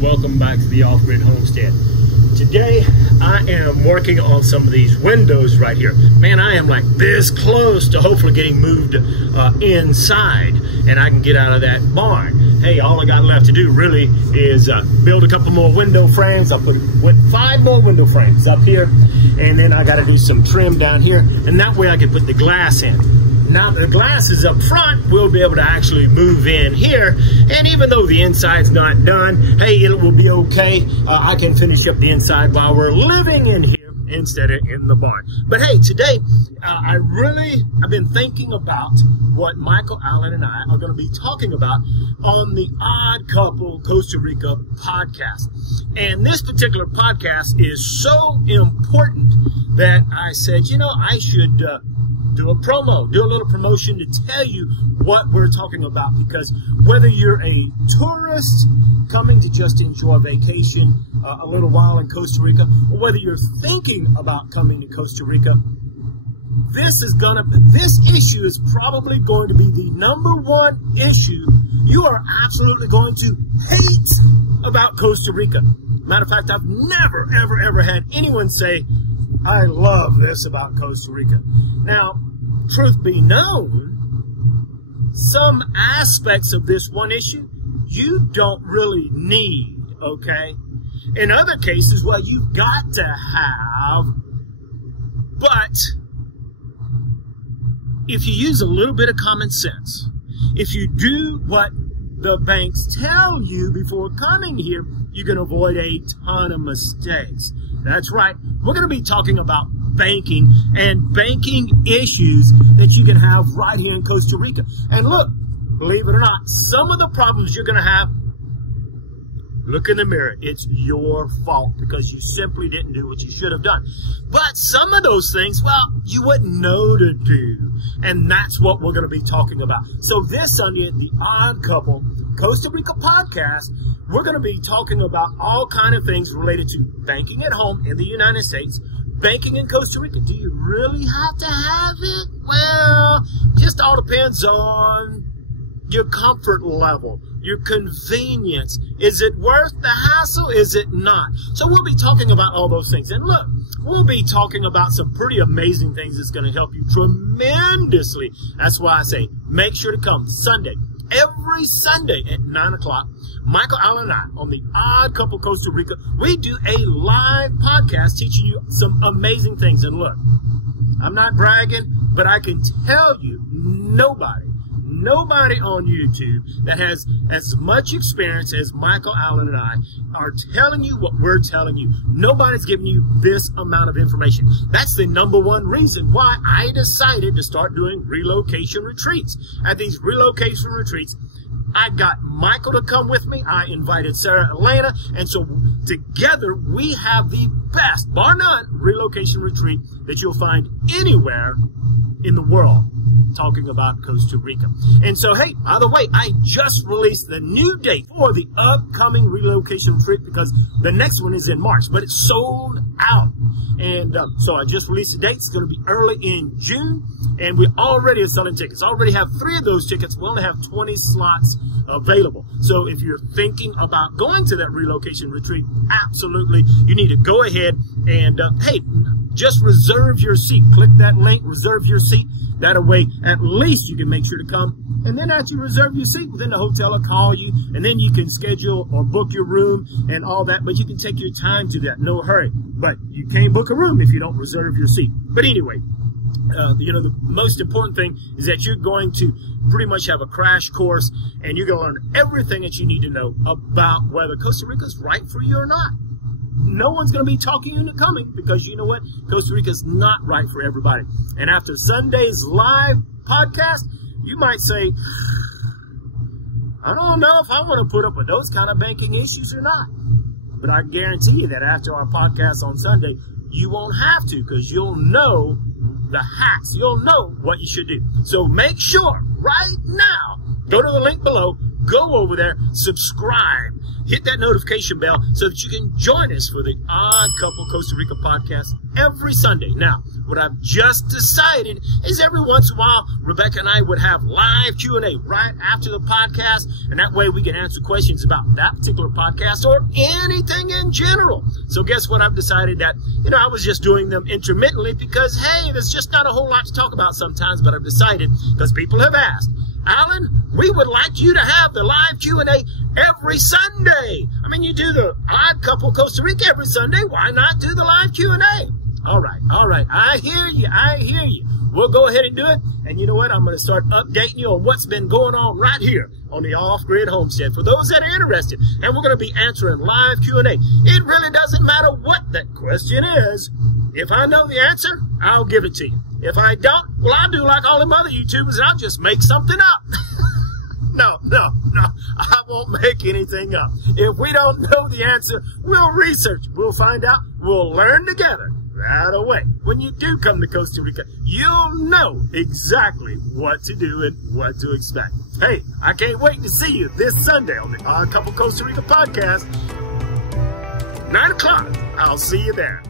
welcome back to the Grid Homestead. Today I am working on some of these windows right here. Man, I am like this close to hopefully getting moved inside and I can get out of that barn. Hey, all I got left to do really is build a couple more window frames. I'll put 5 more window frames up here, and then I got to do some trim down here, and that way I can put the glass in. Now the glass is up front, we'll be able to actually move in here, and even though the inside's not done, hey, it will be okay. I can finish up the inside while we're living in here instead of in the barn. But hey, today I've been thinking about what Michael Allen and I are going to be talking about on the Odd Couple Costa Rica podcast. And this particular podcast is so important that I said, you know, I should do a little promotion to tell you what we're talking about, because whether you're a tourist coming to just enjoy a vacation a little while in Costa Rica, or whether you're thinking about coming to Costa Rica, this issue is probably going to be the #1 issue you are absolutely going to hate about Costa Rica. Matter of fact, I've never, ever had anyone say, I love this about Costa Rica. Now, truth be known, some aspects of this one issue you don't really need, okay? In other cases, well, you've got to have, but if you use a little bit of common sense, if you do what the banks tell you before coming here, you can avoid a ton of mistakes. That's right. We're going to be talking about banking and banking issues that you can have right here in Costa Rica. And look, believe it or not, some of the problems you're going to have, look in the mirror. It's your fault because you simply didn't do what you should have done. But some of those things, well, you wouldn't know to do. And that's what we're going to be talking about. So this Sunday at the Odd Couple Costa Rica podcast, we're going to be talking about all kind of things related to banking at home in the United States, banking in Costa Rica. Do you really have to have it? Well, just all depends on your comfort level, your convenience. Is it worth the hassle? Is it not? So we'll be talking about all those things. And look, we'll be talking about some pretty amazing things that's going to help you tremendously. That's why I say make sure to come Sunday. Every Sunday at 9 o'clock, Michael Allen and I on the Odd Couple Costa Rica, we do a live podcast teaching you some amazing things. And look, I'm not bragging, but I can tell you nobody on YouTube that has as much experience as Michael Allen and I are telling you what we're telling you. Nobody's giving you this amount of information. That's the #1 reason why I decided to start doing relocation retreats. At these relocation retreats, I got Michael to come with me. I invited Sarah Elena. And so together we have the best, bar none, relocation retreat that you'll find anywhere in the world talking about Costa Rica. And so, hey, by the way, I just released the new date for the upcoming relocation retreat because the next one is in March, but it's sold out. And so I just released the date. It's going to be early in June, and we already are selling tickets. Already have 3 of those tickets. We only have 20 slots available. So if you're thinking about going to that relocation retreat, absolutely, you need to go ahead and, hey, just reserve your seat. Click that link, reserve your seat. That way, at least you can make sure to come. And then after you reserve your seat, then the hotel will call you, and then you can schedule or book your room and all that. But you can take your time to that, no hurry. But you can't book a room if you don't reserve your seat. But anyway, you know, the most important thing is that you're going to pretty much have a crash course, and you're going to learn everything that you need to know about whether Costa Rica is right for you or not. No one's going to be talking you into coming because you know what? Costa Rica is not right for everybody. And after Sunday's live podcast, you might say, I don't know if I want to put up with those kind of banking issues or not. But I guarantee you that after our podcast on Sunday, you won't have to because you'll know the hacks. You'll know what you should do. So make sure right now, go to the link below, go over there, subscribe, hit that notification bell so that you can join us for the Odd Couple Costa Rica podcast every Sunday. Now, what I've just decided is every once in a while, Rebecca and I would have live Q&A right after the podcast, and that way we can answer questions about that particular podcast or anything in general. So guess what? I've decided that, I was just doing them intermittently because, hey, there's just not a whole lot to talk about sometimes, but I've decided, because people have asked, Alan, we would like you to have the live Q&A every Sunday. I mean, you do the Odd Couple Costa Rica every Sunday. Why not do the live Q&A? All right. I hear you. We'll go ahead and do it. And you know what? I'm going to start updating you on what's been going on right here on the Off-Grid Homestead for those that are interested. And we're going to be answering live Q&A. It really doesn't matter what that question is. If I know the answer, I'll give it to you. If I don't, well, I'll do like all them other YouTubers and I'll just make something up. No, I won't make anything up. If we don't know the answer, we'll research. We'll find out. We'll learn together right away. When you do come to Costa Rica, you'll know exactly what to do and what to expect. Hey, I can't wait to see you this Sunday on the Odd Couple Costa Rica podcast. 9 o'clock. I'll see you there.